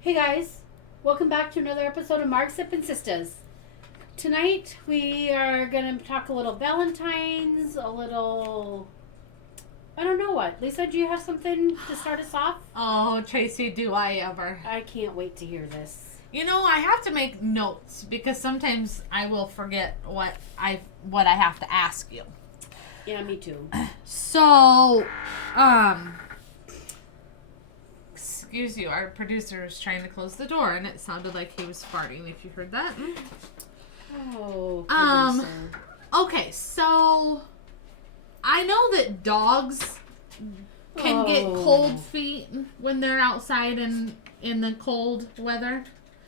Hey guys, welcome back to another episode of Mark Sip and Sistas. Tonight we are going to talk a little Valentine's, I don't know what. Lisa, do you have something to start us off? Oh, Tracy, do I ever. I can't wait to hear this. You know, I have to make notes because sometimes I will forget what I have to ask you. Yeah, me too. So, excuse you, our producer is trying to close the door and it sounded like he was farting, if you heard that. Oh, producer. Okay, so I know that dogs can get cold feet when they're outside and in the cold weather.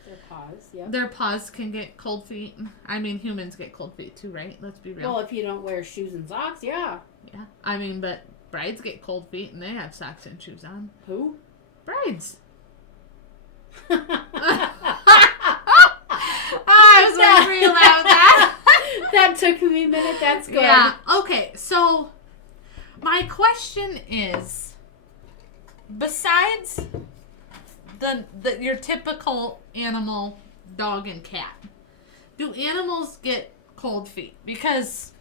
Their paws, yeah. Their paws can get cold feet. I mean, humans get cold feet too, right? Let's be real. Well, if you don't wear shoes and socks, yeah. Yeah. I mean, but brides get cold feet and they have socks and shoes on. Who? Brides. I was waiting for you to laugh at that. That took me a minute. That's good. Yeah. Okay, so my question is, besides the your typical animal, dog and cat, do animals get cold feet? Because,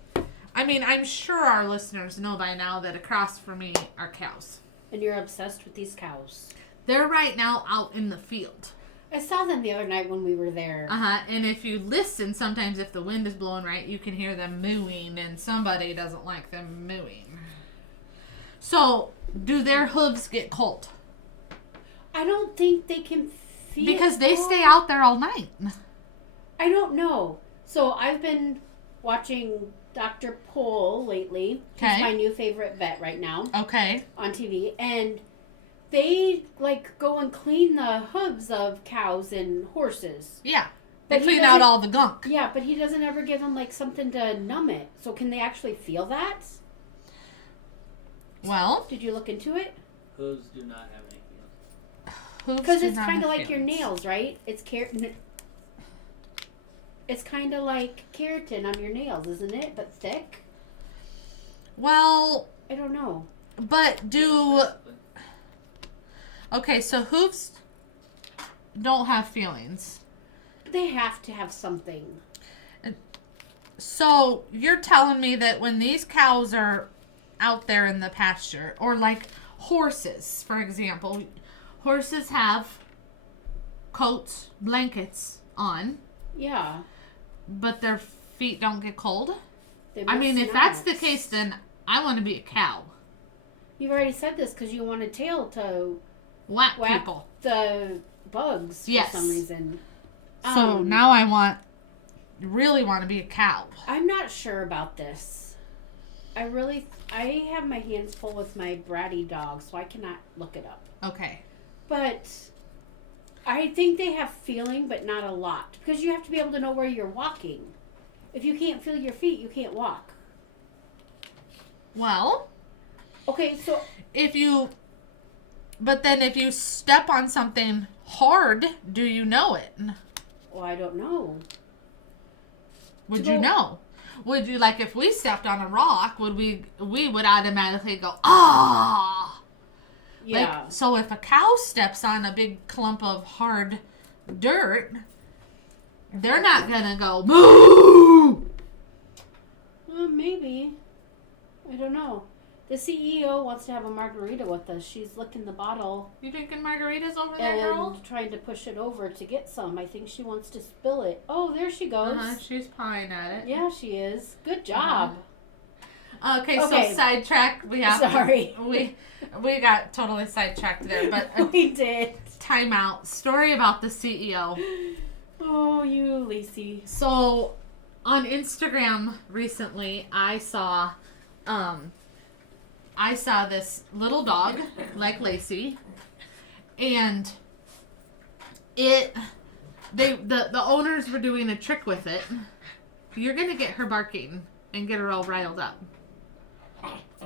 I mean, I'm sure our listeners know by now that across from me are cows. And you're obsessed with these cows. They're right now out in the field. I saw them the other night when we were there. And if you listen, sometimes if the wind is blowing right, you can hear them mooing, and somebody doesn't like them mooing. So, do their hooves get cold? I don't think they can feel... Because they stay out there all night. I don't know. So, I've been watching Dr. Pohl lately. Okay. He's my new favorite vet right now. Okay. On TV. And they, go and clean the hooves of cows and horses. Yeah. They But he clean out doesn't- all the gunk. Yeah, but he doesn't ever give them, something to numb it. So, can they actually feel that? Well, Did you look into it? Hooves do not have any feelings. hooves Because do it's not kind of have like your feelings. nails, right? It's kind of like keratin on your nails, isn't it? But thick? Well, I don't know. but do... Okay, so hooves don't have feelings. They have to have something. So, you're telling me that when these cows are out there in the pasture, or like horses, for example, horses have coats, blankets on, Yeah. but their feet don't get cold? They I mean, must if that's not. the case, then I want to be a cow. You've already said this because you want a tail to Whack whack people. the bugs Yes. for some reason. So now I really want to be a cow. I'm not sure about this. I have my hands full with my bratty dog, so I cannot look it up. Okay. But I think they have feeling, but not a lot. Because you have to be able to know where you're walking. If you can't feel your feet, you can't walk. Well, Okay, so but then if you step on something hard, do you know it? well, I don't know. Would To you go- know? Would you, like, if we stepped on a rock, we would automatically go, ah! Yeah. Like, so if a cow steps on a big clump of hard dirt, they're not gonna go, moo! Maybe. I don't know. The CEO wants to have a margarita with us. She's licking the bottle You drinking margaritas over there, and girl? trying to push it over to get some. I think she wants to spill it. Oh, there she goes. She's pawing at it. Yeah, she is. Good job. Okay, Okay. so sidetrack. We have Sorry. we got totally sidetracked there, but We did. timeout. Story about the CEO. Oh, you, Lacey. So, on Instagram recently, I saw this little dog, like Lacey, and the owners were doing a trick with it. You're gonna get her barking and get her all riled up.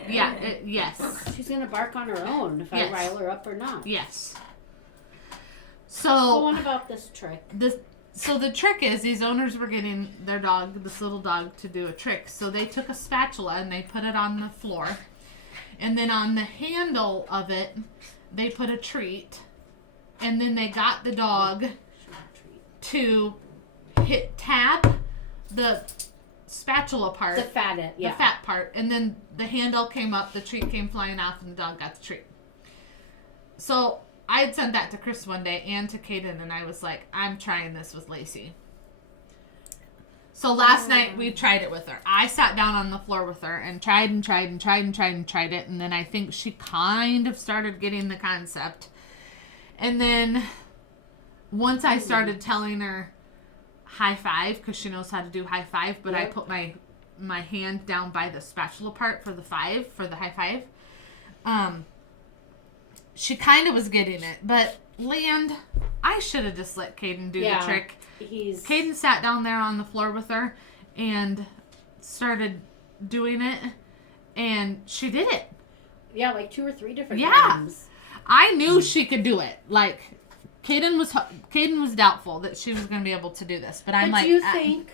Yeah, yes. She's going to bark on her own if Yes. I rile her up or not. Yes. Go on So, about this trick. the trick is these owners were getting their dog, this little dog, to do a trick. So they took a spatula and they put it on the floor. And then on the handle of it, they put a treat. and then they got the dog to tap the spatula part. The fat part. And then the handle came up, the treat came flying off, and the dog got the treat. So I had sent that to Chris one day and to Kaden, and I was like, I'm trying this with Lacey. So last night we tried it with her. I sat down on the floor with her and tried it. And then I think she kind of started getting the concept. And then once I started telling her high five, because she knows how to do high five, but I put my hand down by the spatula part for the high five. She kind of was getting it, but Land, I should have just let Kaden do the trick. Kaden sat down there on the floor with her and started doing it, and she did it. Yeah, like 2 or 3 different times. I knew she could do it. Like, Kaden was doubtful that she was going to be able to do this, but I'm like... do you think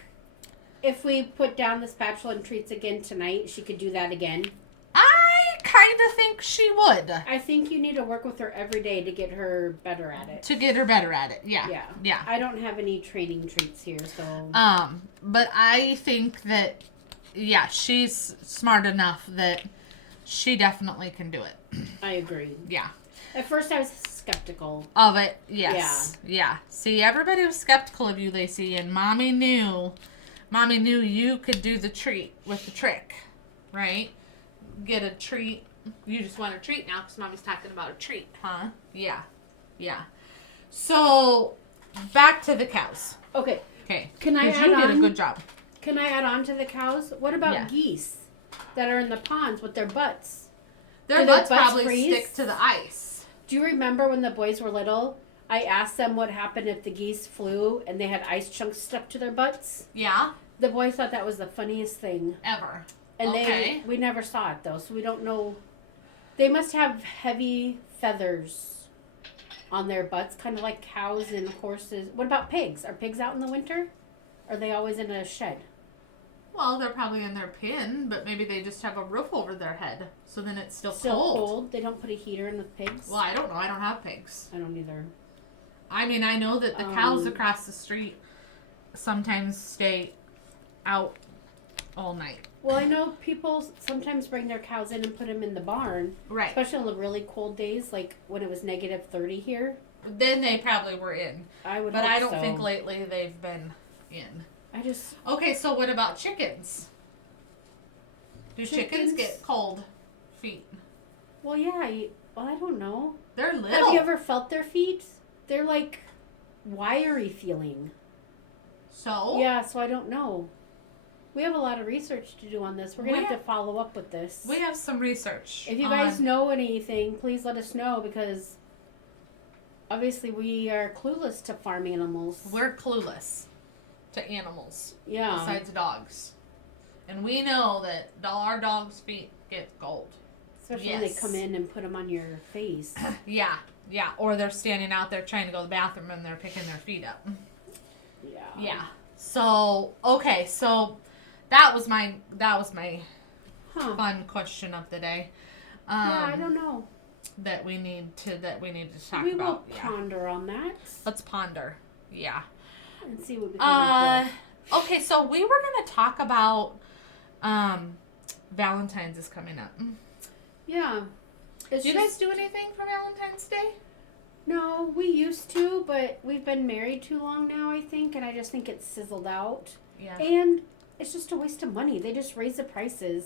if we put down the spatula and treats again tonight, she could do that again? I kind of think she would. I think you need to work with her every day to get her better at it. Yeah. I don't have any training treats here, so... But I think that, she's smart enough that she definitely can do it. I agree. Yeah. At first I was skeptical. Of it, yes. Yeah. See, everybody was skeptical of you, Lacey, and Mommy knew you could do the treat with the trick, right? Get a treat. You just want a treat now because Mommy's talking about a treat, huh? Yeah. So, back to the cows. Okay. Can I add on? You did a good job. Can I add on to the cows? What about geese that are in the ponds with their butts? Their butts probably stick to the ice. Do you remember when the boys were little? I asked them what happened if the geese flew and they had ice chunks stuck to their butts. Yeah. The boys thought that was the funniest thing ever. And we never saw it though, so we don't know. They must have heavy feathers on their butts, kind of like cows and horses. What about pigs? Are pigs out in the winter? Or are they always in a shed? Well, they're probably in their pen, but maybe they just have a roof over their head, so then it's still cold. They don't put a heater in with pigs? Well, I don't know. I don't have pigs. I don't either. I mean, I know that the cows across the street sometimes stay out all night. Well, I know people sometimes bring their cows in and put them in the barn. Right. Especially on the really cold days, like when it was negative 30 here. Then they probably were in. But I don't think lately they've been in. Okay, so what about chickens? Do chickens get cold feet? Well, yeah. I don't know. They're little. Have you ever felt their feet? They're like wiry feeling. So? Yeah, so I don't know. We have a lot of research to do on this. We're going to have to follow up with this. We have some research. If you guys know anything, please let us know because obviously we are clueless to farm animals. We're clueless to animals. Yeah. Besides dogs. And we know that our dogs' feet get cold. Especially when they come in and put them on your face. Yeah. Or they're standing out there trying to go to the bathroom and they're picking their feet up. Yeah. So, okay, so that was my fun question of the day. I don't know. That we need to talk about. We will ponder on that. Let's ponder. Yeah. And see what we come up with. Okay, so we were going to talk about Valentine's is coming up. Yeah. Do you guys do anything for Valentine's Day? No, we used to, but we've been married too long now, I think, and I just think it's sizzled out. Yeah. And it's just a waste of money. They just raise the prices.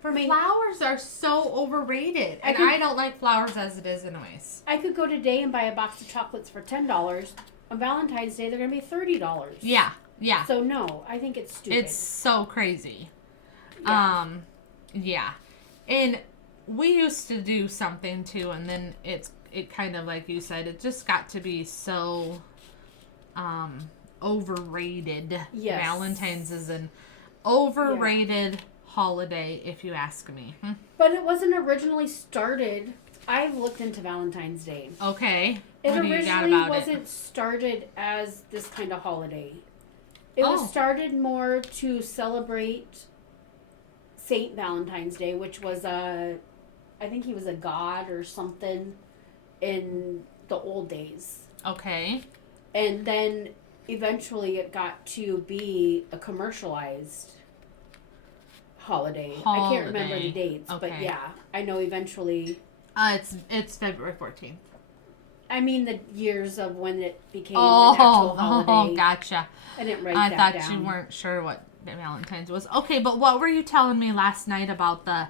For me, flowers are so overrated, and I don't like flowers as it is anyways. I could go today and buy a box of chocolates for $10. On Valentine's Day, they're going to be $30. Yeah. So, no, I think it's stupid. It's so crazy. Yeah. And we used to do something, too, and then it kind of, like you said, it just got to be so overrated. Yes. Valentine's is an overrated holiday, if you ask me. But it wasn't originally started. I've looked into Valentine's Day. Okay. It originally wasn't started as this kind of holiday. It was started more to celebrate Saint Valentine's Day, which was I think he was a god or something in the old days. Okay. And then eventually it got to be a commercialized holiday. I can't remember the dates, but Okay. yeah, I know eventually. It's February 14th. I mean the years of when it became an actual holiday. Oh, gotcha. I didn't write I that thought down. you weren't sure what Valentine's was. Okay, but what were you telling me last night about the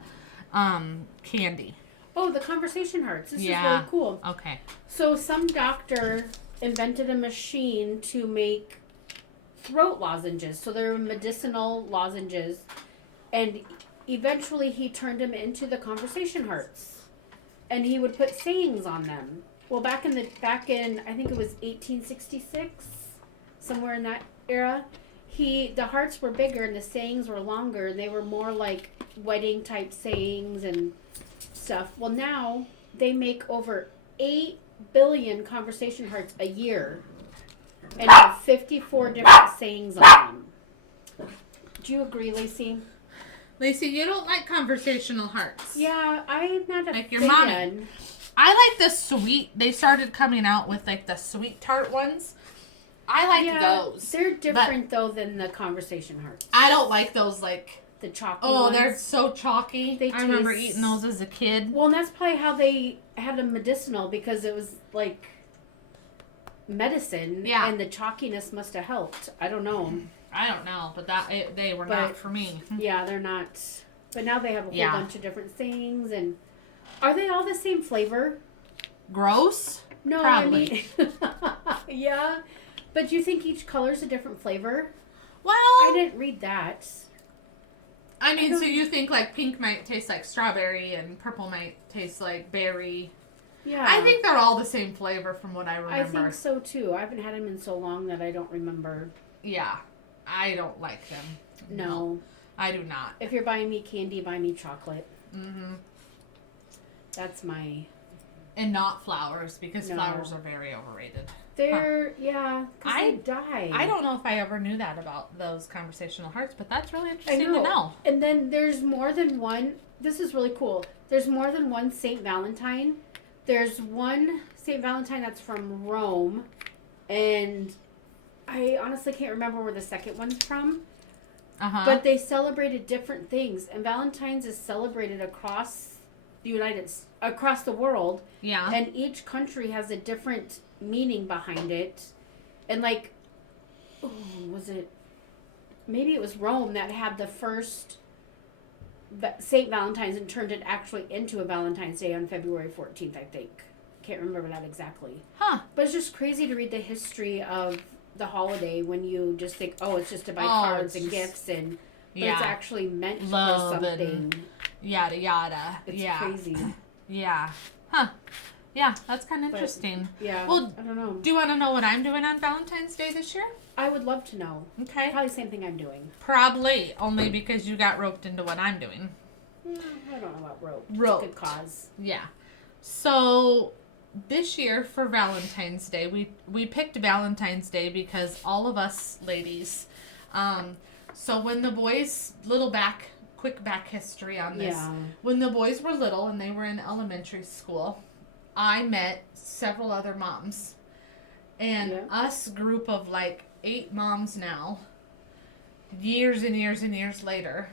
candy? Oh, the conversation hearts. This is Yeah. really cool. Okay. So some doctor invented a machine to make throat lozenges. So they're medicinal lozenges. And eventually he turned them into the conversation hearts. And he would put sayings on them. Well, back in I think it was 1866, somewhere in that era, the hearts were bigger and the sayings were longer. They were more like wedding type sayings and stuff. Well, now they make over 8 billion conversation hearts a year and have 54 different sayings on them. Do you agree, Lacey? Lacey, you don't like conversational hearts. Yeah, I'm not a Like your fan. mommy. I like the sweet. They started coming out with like the sweet tart ones. I like those. They're different though than the conversation hearts. I don't like those like The chalky oh, ones. they're so chalky. They I remember taste- eating those as a kid. Well, and that's probably how they had them medicinal because it was like medicine. Yeah. And the chalkiness must have helped. I don't know. I don't know, but they were not for me. Yeah, they're not. But now they have a whole Yeah. bunch of different things. And are they all the same flavor? Gross? No, Probably. I mean, yeah. But do you think each color's a different flavor? Well, I didn't read that. I mean, I so don't- you think like pink might taste like strawberry and purple might taste like berry. Yeah. I think they're all the same flavor from what I remember. I think so too. I haven't had them in so long that I don't remember. Yeah. I don't like them. No. I do not. If you're buying me candy, buy me chocolate. Mm-hmm. That's my. And not flowers, because No. flowers are very overrated. They're, yeah, because they die. I don't know if I ever knew that about those conversational hearts, but that's really I interesting know. to know. And then there's more than one. This is really cool. There's more than one Saint Valentine. There's one Saint Valentine that's from Rome, and I honestly can't remember where the second one's from. Uh-huh. But they celebrated different things, and Valentine's is celebrated across across the world, yeah. and each country has a different meaning behind it. And like, maybe it was Rome that had the first Saint Valentine's and turned it actually into a Valentine's Day on February 14th, I think. Can't remember that exactly. Huh. But it's just crazy to read the history of the holiday when you just think, oh, it's just to buy cards and gifts, and but it's actually meant Love for something. and yada yada. It's yeah. crazy. Yeah. Huh. Yeah, that's kind of But- interesting. Yeah. Well, I don't know. Do you want to know what I'm doing on Valentine's Day this year? I would love to know. Okay. Probably the same thing I'm doing. Probably only because you got roped into what I'm doing. I don't know about rope. Roped. It's a good cause. Yeah. So this year for Valentine's Day, we picked Valentine's Day because all of us ladies, so when the boys, quick back history on this. Yeah. When the boys were little and they were in elementary school, I met several other moms. And Yeah. us group of like 8 moms now, years and years and years later,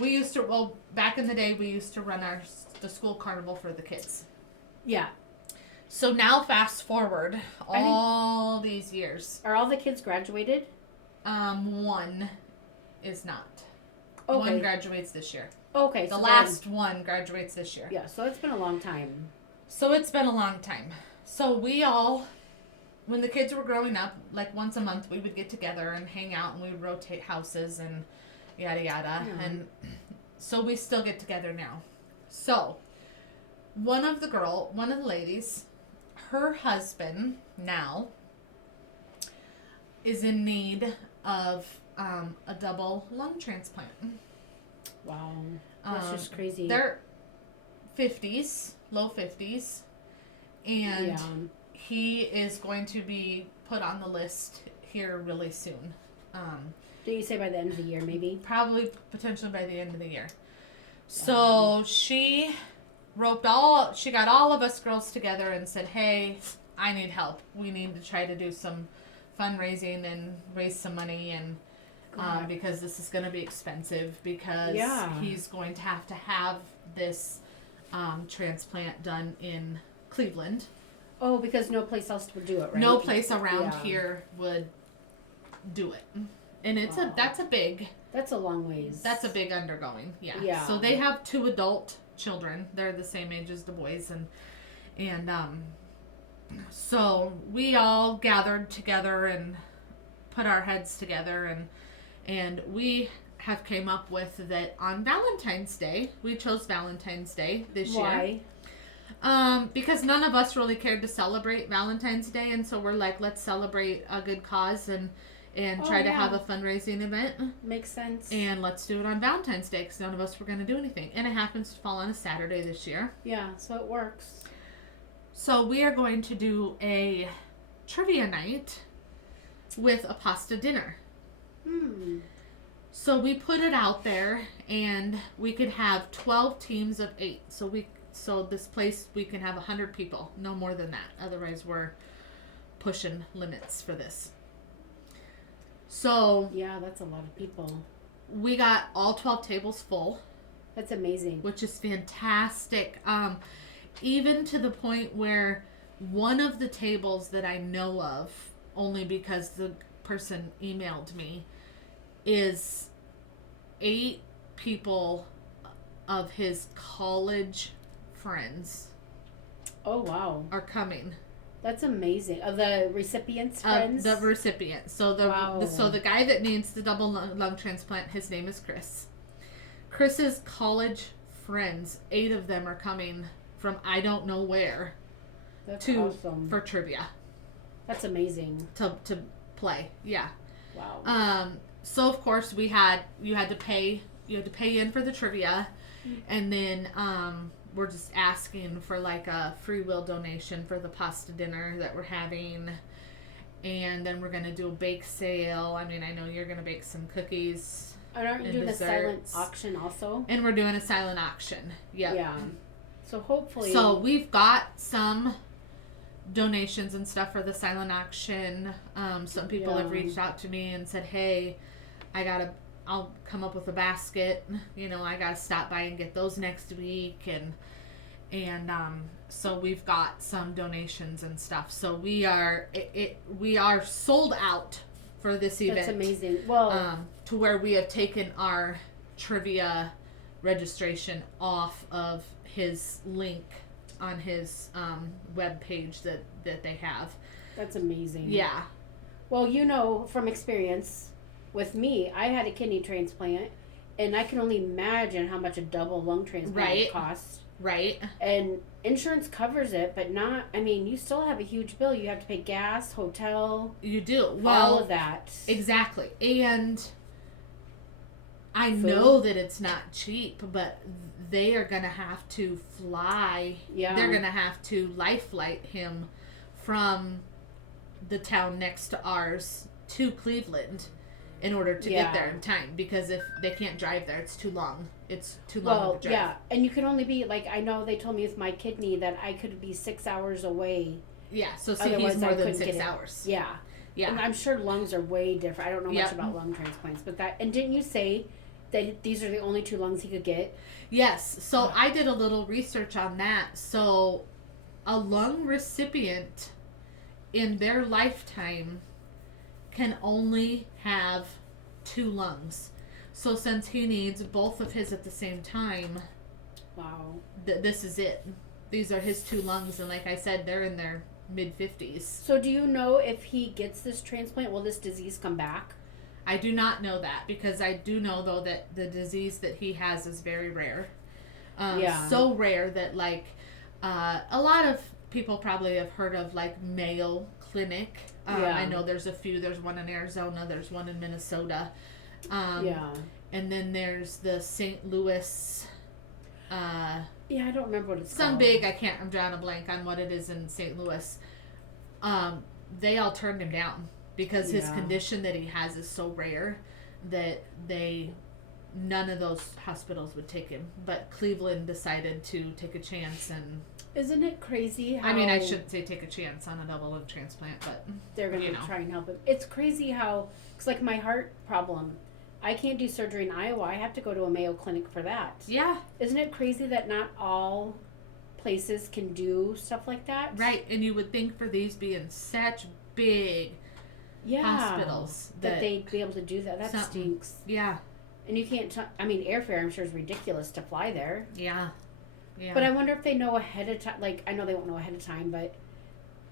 we used to, back in the day, we used to run the school carnival for the kids. Yeah. So now fast forward all these years. Are all the kids graduated? One is not. Okay. One graduates this year. Okay. The so last one graduates this year. Then, yeah. So it's been a long time. So it's been a long time. So we all, when the kids were growing up, like once a month we would get together and hang out and we would rotate houses and yada yada. Yeah. And so we still get together now. So one of the ladies, her husband now is in need of a double lung transplant. Wow. That's just crazy. They're 50s, low 50s, and Yeah. he is going to be put on the list here really soon. Do you say by the end of the year, maybe? Probably potentially by the end of the year. So she she got all of us girls together and said, hey, I need help. We need to try to do some fundraising and raise some money, and because this is going to be expensive, because he's going to have this transplant done in Cleveland. Oh, because no place else would do it, right? No place around here would do it. And it's that's a long ways. That's a big undergoing. Yeah. So they have 2 adult children. They're the same age as the boys, and so we all gathered together and put our heads together, and we have came up with that on Valentine's Day. We chose Valentine's Day this year. Why? Because none of us really cared to celebrate Valentine's Day, and so we're like, let's celebrate a good cause and try to have a fundraising event. Makes sense. And let's do it on Valentine's Day, because none of us were going to do anything. And it happens to fall on a Saturday this year. Yeah, so it works. So we are going to do a trivia night with a pasta dinner. So we put it out there, and we could have 12 teams of 8. So this place, we can have 100 people, no more than that. Otherwise, we're pushing limits for this. So yeah, that's a lot of people. We got all 12 tables full. That's amazing. Which is fantastic. Even to the point where one of the tables that I know of, only because the person emailed me, is 8 people of his college friends. Oh, wow. Are coming. That's amazing. Of the recipients' friends? The recipients. So the guy that needs the double lung transplant, his name is Chris. Chris's college friends, 8 of them are coming from I don't know where. That's awesome. For trivia. That's amazing. To play. Yeah. Wow. So of course you had to pay in for the trivia, and then we're just asking for like a free will donation for the pasta dinner that we're having, and then we're gonna do a bake sale. I mean, I know you're gonna bake some cookies. And aren't you doing a silent auction also? And we're doing a silent auction. Yep. Yeah. So hopefully. So we've got some donations and stuff for the silent auction. Some people have reached out to me and said, hey, I'll come up with a basket. You know, I gotta stop by and get those next week, and so we've got some donations and stuff. So we are sold out for this event. That's amazing. Well, to where we have taken our trivia registration off of his link on his web page that they have. That's amazing. Yeah. Well, you know from experience, with me, I had a kidney transplant, and I can only imagine how much a double lung transplant costs. Right. And insurance covers it, but not, I mean, you still have a huge bill. You have to pay gas, hotel. You do. Well, all of that. Exactly. And I know that it's not cheap, but they are going to have to fly. Yeah. They're going to have to life flight him from the town next to ours to Cleveland in order to get there in time, because if they can't drive there, it's too long. It's too long to drive. Yeah, and you can only be, like, I know they told me with my kidney that I could be 6 hours away. Yeah, so see, he's more than 6 hours. Yeah. Yeah. And I'm sure lungs are way different. I don't know much about lung transplants, but and didn't you say that these are the only 2 lungs he could get? Yes, so I did a little research on that. So a lung recipient in their lifetime can only have 2 lungs. So since he needs both of his at the same time, wow, this is it. These are his 2 lungs, and like I said, they're in their mid-50s. So do you know if he gets this transplant, will this disease come back? I do not know that, because I do know, though, that the disease that he has is very rare. So rare that, like, a lot of people probably have heard of, like, Mayo Clinic. I know there's a few. There's one in Arizona. There's one in Minnesota. And then there's the St. Louis. I don't remember what it's some called. big. I'm drawing a blank on what it is in St. Louis. They all turned him down because his condition that he has is so rare that they none of those hospitals would take him. But Cleveland decided to take a chance, and Isn't it crazy how... I mean, I shouldn't say take a chance on a double lung transplant, but they're going to try and help him. It's crazy how, it's like my heart problem. I can't do surgery in Iowa. I have to go to a Mayo Clinic for that. yeah, Isn't it crazy that not all places can do stuff like that? right. And you would think for these being such big hospitals that they'd be able to do that. That something- stinks. yeah, And you can't, I mean, airfare I'm sure is ridiculous to fly there. yeah. But I wonder if they know ahead of time. Like, I know they won't know ahead of time, but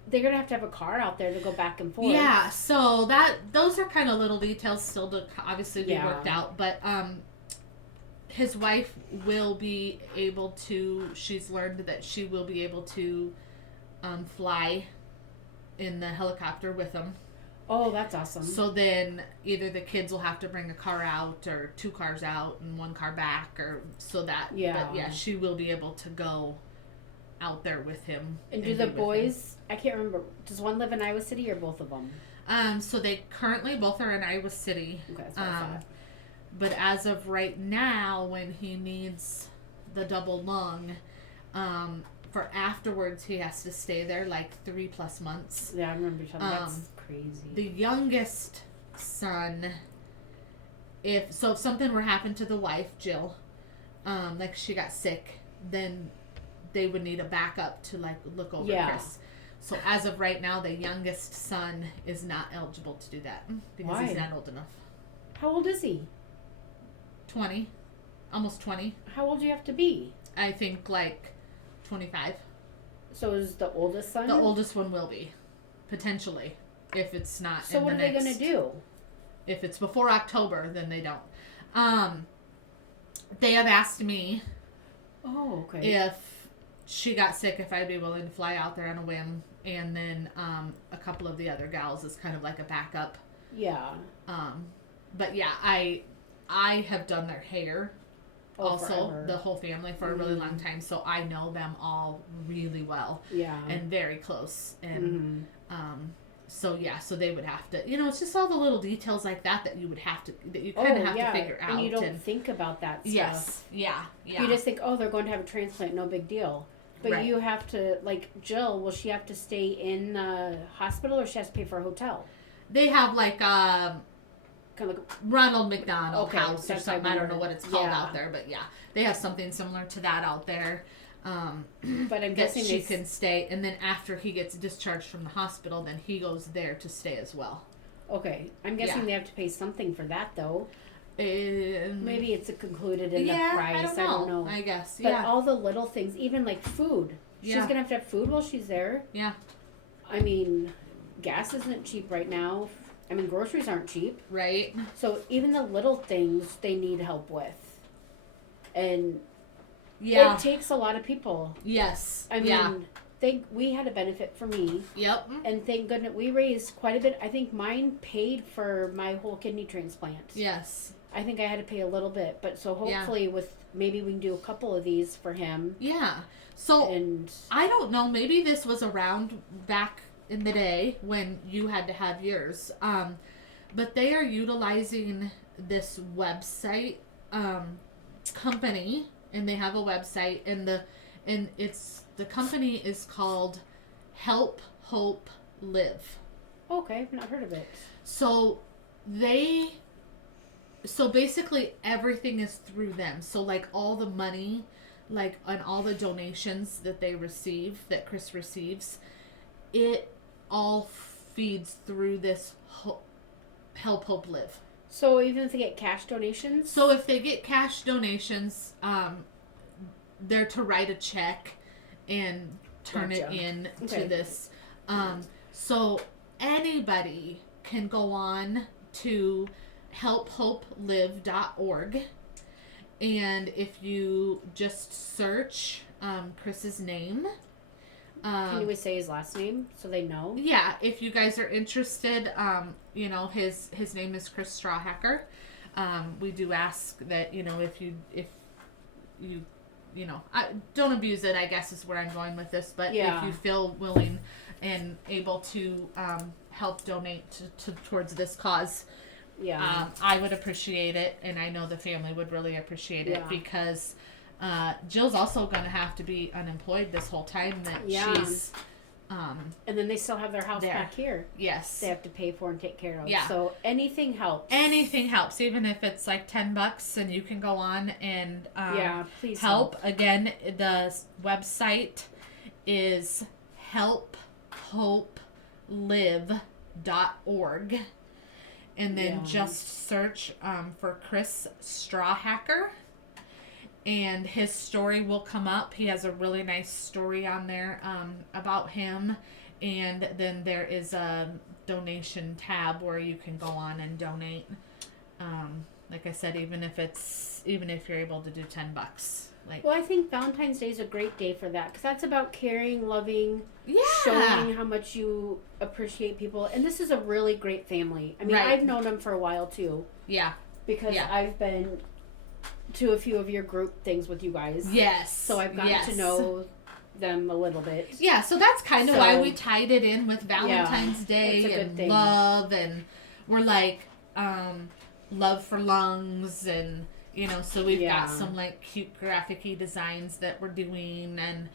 they're going to have a car out there to go back and forth. Yeah, so those are kind of little details still to obviously be worked out. But his wife will be able to, she's learned that she will be able to fly in the helicopter with him. Oh, that's awesome. So then either the kids will have to bring a car out or 2 cars out and 1 car back, or so that. Yeah. But yeah, she will be able to go out there with him. And do the boys, I can't remember, does one live in Iowa City or both of them? So they currently both are in Iowa City. Okay, that's what I thought. But as of right now, when he needs the double lung, for afterwards he has to stay there like 3+ months. Yeah, I remember you telling me. That's crazy. The youngest son, if something were to happen to the wife, Jill, like she got sick, then they would need a backup to like look over Chris. So as of right now, the youngest son is not eligible to do that because he's not old enough. How old is he? 20, almost 20. How old do you have to be? I think like 25. So is the oldest son? The oldest one will be, potentially, if it's not. So what are they going to do? If it's before October, then they don't. They have asked me. Oh, okay. If she got sick, if I'd be willing to fly out there on a whim, and then a couple of the other gals is kind of like a backup. Yeah. But yeah, I have done their hair. Also, forever. the whole family for a really long time, so I know them all really well. Yeah. And very close. And so yeah, so they would have to, it's just all the little details like that you would have to, that you kind of have to figure out. And you don't think about that stuff. Yes. Yeah. You just think, oh, they're going to have a transplant, no big deal. But you have to, like Jill, will she have to stay in the hospital or she has to pay for a hotel? They have like Kind of like Ronald McDonald House or that's something. I don't know what it's called out there, but yeah, they have something similar to that out there. But I'm that guessing she can stay, and then after he gets discharged from the hospital, then he goes there to stay as well. Okay, I'm guessing they have to pay something for that though. Maybe it's included in the price. I don't know. I guess. But all the little things, even like food. She's gonna have to have food while she's there. Yeah. I mean, gas isn't cheap right now. I mean, groceries aren't cheap. Right. So even the little things they need help with. And it takes a lot of people. Yes. I mean, we had a benefit for me. Yep. And thank goodness we raised quite a bit. I think mine paid for my whole kidney transplant. Yes. I think I had to pay a little bit, but so hopefully maybe we can do a couple of these for him. Yeah. So I don't know, maybe this was around back in the day when you had to have yours. But they are utilizing this website company, and they have a website, and the company is called Help Hope Live. Okay, I've not heard of it. So basically everything is through them. So like all the money, like on all the donations that they receive, that Chris receives, it all feeds through this Help Hope Live. So even if they get cash donations? So if they get cash donations, they're to write a check and turn it in to this. So anybody can go on to helphopelive.org, and if you just search Chris's name, can you say his last name so they know? Yeah, if you guys are interested, his name is Chris Strawhacker. We do ask that if you don't abuse it, I guess is where I'm going with this, but if you feel willing and able to help donate towards this cause, Yeah. I would appreciate it, and I know the family would really appreciate it Yeah. because Jill's also going to have to be unemployed this whole time that Yeah. she's. And then they still have their house There. back here. Yes. They have to pay for and take care of. Yeah. So anything helps. Anything helps, even if it's like $10, and you can go on and yeah, please help. Again, the website is helphopelive.org. And then Yeah. just search for Chris Strawhacker. And his story will come up. He has a really nice story on there about him. And then there is a donation tab where you can go on and donate. Like I said, even if you're able to do $10. Well, I think Valentine's Day is a great day for that because that's about caring, loving, yeah, showing how much you appreciate people. And this is a really great family. I mean, Right. I've known them for a while too yeah, because Yeah. I've been to a few of your group things with you guys. yes. So I've gotten yes. to know them a little bit. Yeah, so that's kind of So- why we tied it in with Valentine's Day it's a good and thing. love, and we're like love for lungs, and so we've Yeah. got some like cute graphic-y designs that we're doing, and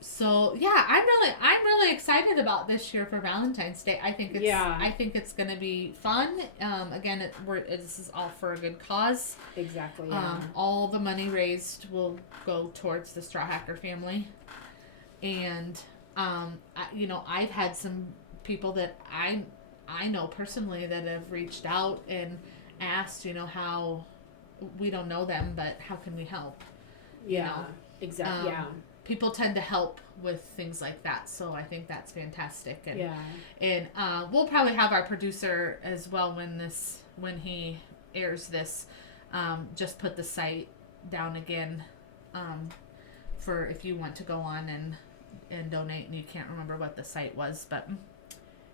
so yeah, I'm really excited about this year for Valentine's Day. I think it's gonna be fun. Again, this is all for a good cause. Exactly. Yeah. All the money raised will go towards the Strawhacker family. And, I've had some people that I know personally that have reached out and asked, how we don't know them, but how can we help? Yeah. Exactly. Yeah. People tend to help with things like that. So I think that's fantastic. And, Yeah. And we'll probably have our producer as well when he airs this, just put the site down again for if you want to go on and donate, and you can't remember what the site was, but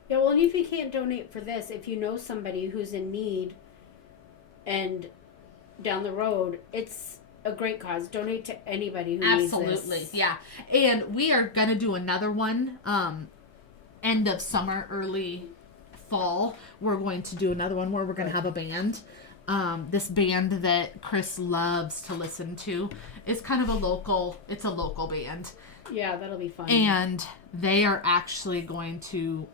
Yeah, well, and if you can't donate for this, if you know somebody who's in need and down the road, it's a great cause. Donate to anybody who absolutely, needs this. yeah. And we are gonna do another one end of summer, early fall. We're going to do another one where we're gonna have a band. This band that Chris loves to listen to is kind of a local band. Yeah, that'll be fun. And they are actually going to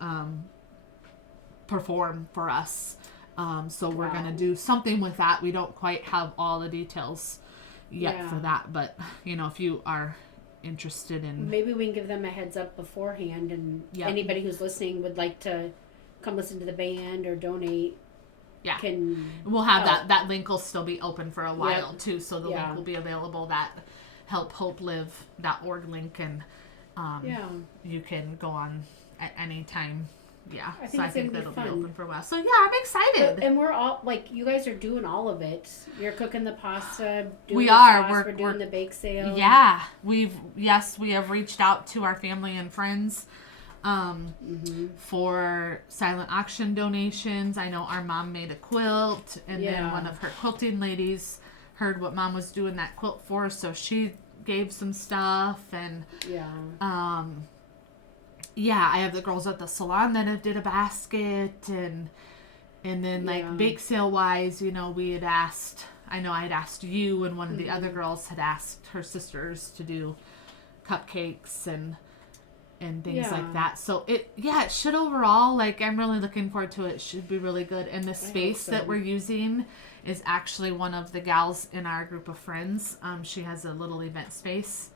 perform for us. So we're Wow. going to do something with that. We don't quite have all the details yet Yeah. for that. But, if you are interested in... Maybe we can give them a heads up beforehand, and Yep. anybody who's listening would like to come listen to the band or donate. Yeah. Can We'll have help. that link will still be open for a while, Yep. too. So the Yeah. link will be available, that helphopelive.org link. And Yeah. you can go on at any time. Yeah, I think so I it's think gonna be that'll be fun. open for a while. So yeah, I'm excited. And we're all like, you guys are doing all of it. You're cooking the pasta. Doing We the are. Sauce, We're- doing the bake sale. Yeah, we have reached out to our family and friends for silent auction donations. I know our mom made a quilt, and then Yeah. one of her quilting ladies heard what mom was doing that quilt for, so she gave some stuff. And Yeah. yeah, I have the girls at the salon that have did a basket, and then like Yeah. bake sale wise, we had asked. I know I had asked you, and one of the Mm-hmm. other girls had asked her sisters to do cupcakes and things Yeah. like that. So it should overall, like, I'm really looking forward to it. It should be really good. And the space so. that we're using is actually one of the gals in our group of friends. She has a little event space.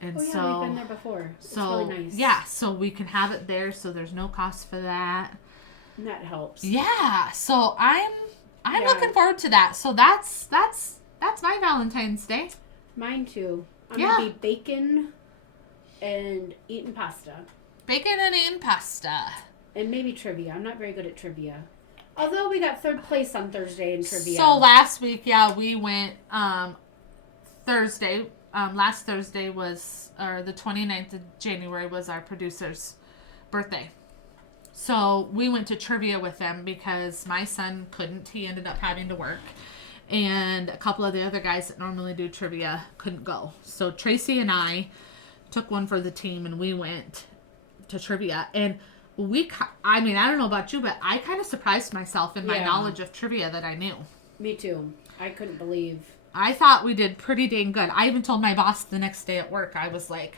And Oh yeah, so we've been there before. It's so really nice. yeah, so we can have it there, so there's no cost for that. And that helps. Yeah, so I'm Yeah. looking forward to that. So that's my Valentine's Day. Mine too. I'm Yeah. gonna be baking and eating pasta. Bacon and eating pasta. And maybe trivia. I'm not very good at trivia. Although we got third place on Thursday in trivia. So last week, we went Thursday. Last Thursday was, or the 29th of January was our producer's birthday. So we went to trivia with them because my son couldn't. He ended up having to work. And a couple of the other guys that normally do trivia couldn't go. So Tracy and I took one for the team, and we went to trivia. And I mean, I don't know about you, but I kind of surprised myself in my Yeah. knowledge of trivia that I knew. Me too. I couldn't believe. I thought we did pretty dang good. I even told my boss the next day at work, I was like,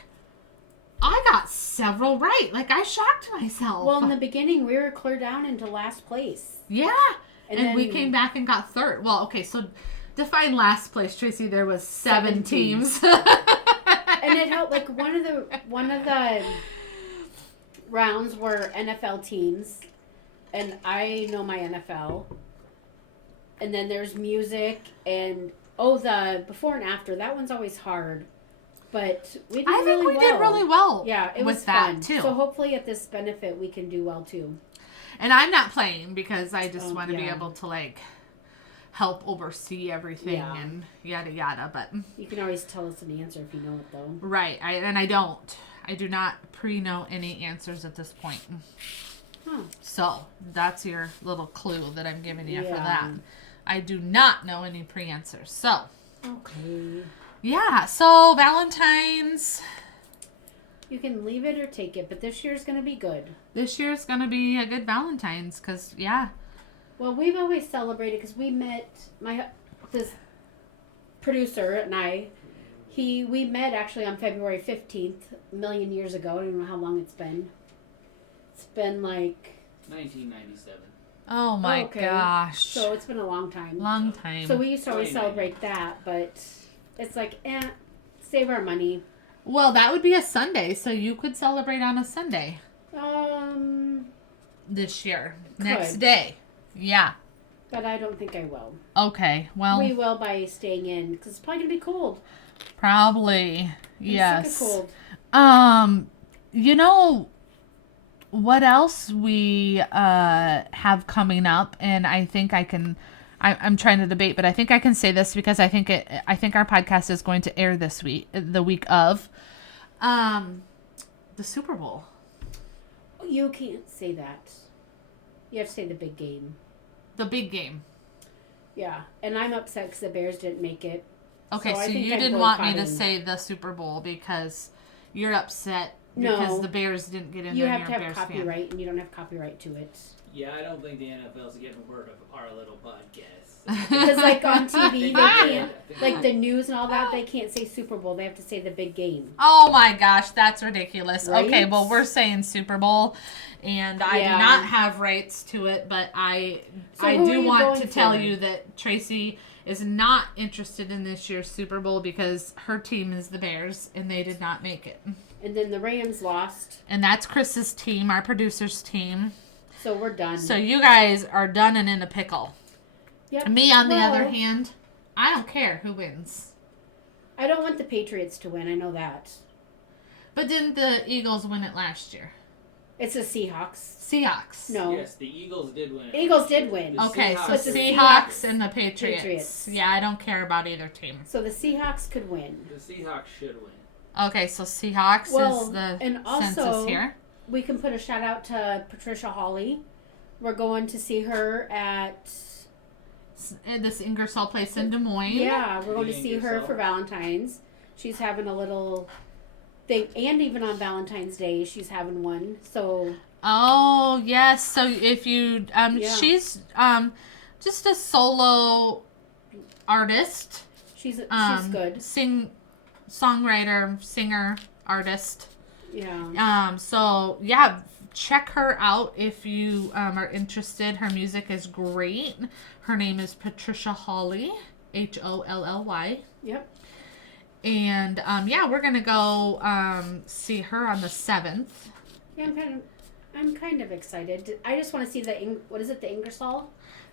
I got several right. Like, I shocked myself. Well, in the beginning, we were clear down into last place. Yeah. And then we came back and got third. Well, okay, so define last place, Tracy. There was seven teams. And it helped. Like one of the rounds were NFL teams, and I know my NFL. And then there's music and the before and after. That one's always hard, but we did I think really we well. did really well. Yeah, it with was that fun too. So hopefully at this benefit we can do well too. And I'm not playing because I just want to be yeah. able to like help oversee everything Yeah. and yada yada. But You can always tell us an answer if you know it though. right, I don't. I do not pre-know any answers at this point. Huh. So that's your little clue that I'm giving you for Yeah. that. I do not know any pre-answers. So Okay. yeah, so Valentine's You can leave it or take it, but this year's gonna be good. this year's gonna be a good Valentine's because yeah. Well, we've always celebrated because we met this producer and we met actually on February 15th, a million years ago. I don't even know how long it's been. It's been like 1997. Oh my okay. gosh. So it's been a long time. Long time. So we used to always 2090. celebrate that, but it's like, save our money. Well, that would be a Sunday, so you could celebrate on a Sunday this year. Next Could. day. Yeah. But I don't think I will. Okay. Well, We will by staying in because it's probably gonna be cold. probably. I'm Yes. sick of cold. You know what else we have coming up, and I think I'm trying to debate, but I think I can say this because I think our podcast is going to air this week, the week of the Super Bowl. You can't say that. You have to say the big game. The big game. Yeah, and I'm upset because the Bears didn't make it. Okay, I so think you I'm didn't want me to boycotting. say the Super Bowl because you're upset No. because the Bears didn't get in You there. have and to you're a have Bears fan. copyright, and you don't have copyright to it. Yeah, I don't think the NFL's getting word of our little podcast. Because like on TV, they can't, think like the news and all that, they can't say Super Bowl. They have to say the big game. Oh my gosh, that's ridiculous. Right? Okay, well we're saying Super Bowl, and I Yeah. do not have rights to it, but I So I who are do you want going to tell for? you that Tracy is not interested in this year's Super Bowl because her team is the Bears and they did not make it. And then the Rams lost, And that's Chris's team, our producer's team. so we're done. So you guys are done and in a pickle. Yep. Me, on the Well, other hand, I don't care who wins. I don't want the Patriots to win. I know that. But didn't the Eagles win it last year? It's the Seahawks. Seahawks. No. Yes, the Eagles did win. Eagles did win. The Okay, so But the Seahawks Seahawks- and the Patriots. Patriots. Yeah, I don't care about either team. So the Seahawks could win. The Seahawks should win. Okay, so Seahawks Well, is the and census also- here. We can put a shout out to Patricia Hawley. We're going to see her at This Ingersoll place in Des Moines. Yeah, we're going to The see her Ingersoll. for Valentine's. She's having a little thing, and even on Valentine's Day, she's having one. So Oh, yes. So if you Yeah. she's just a solo artist. she's good. Songwriter, singer, artist. Yeah. So yeah, check her out if you are interested. Her music is great. Her name is Patricia Hawley, Holly. Yep. And yeah, we're gonna go see her on the 7th. Yeah, I'm kind of excited. I just want to see what is it, the Ingersoll?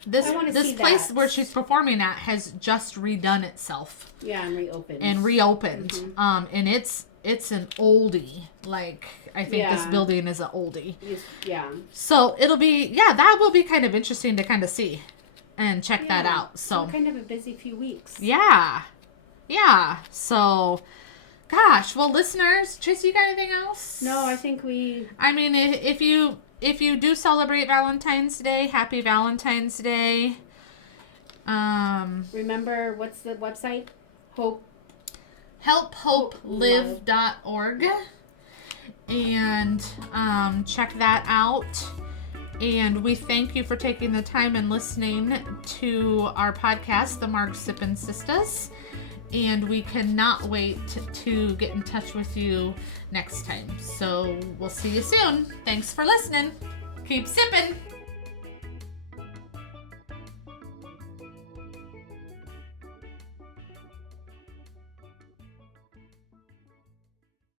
This I wanna this see place that. where she's performing at has just redone itself Yeah, and reopened. and reopened. Mhm. And it's an oldie. Like I think this Yeah. building is an oldie. Yeah. So it'll be that will be kind of interesting to kind of see and check that Yeah. out. So We're kind of a busy few weeks. yeah. So gosh, well listeners, Tracy, you got anything else? No, I think we. I mean, if you do celebrate Valentine's Day, happy Valentine's Day. Remember, what's the website? helphopelive.org. and check that out. And we thank you for taking the time and listening to our podcast, The Marg Sippin' Sistas. And we cannot wait to get in touch with you next time. So we'll see you soon. Thanks for listening. Keep sipping.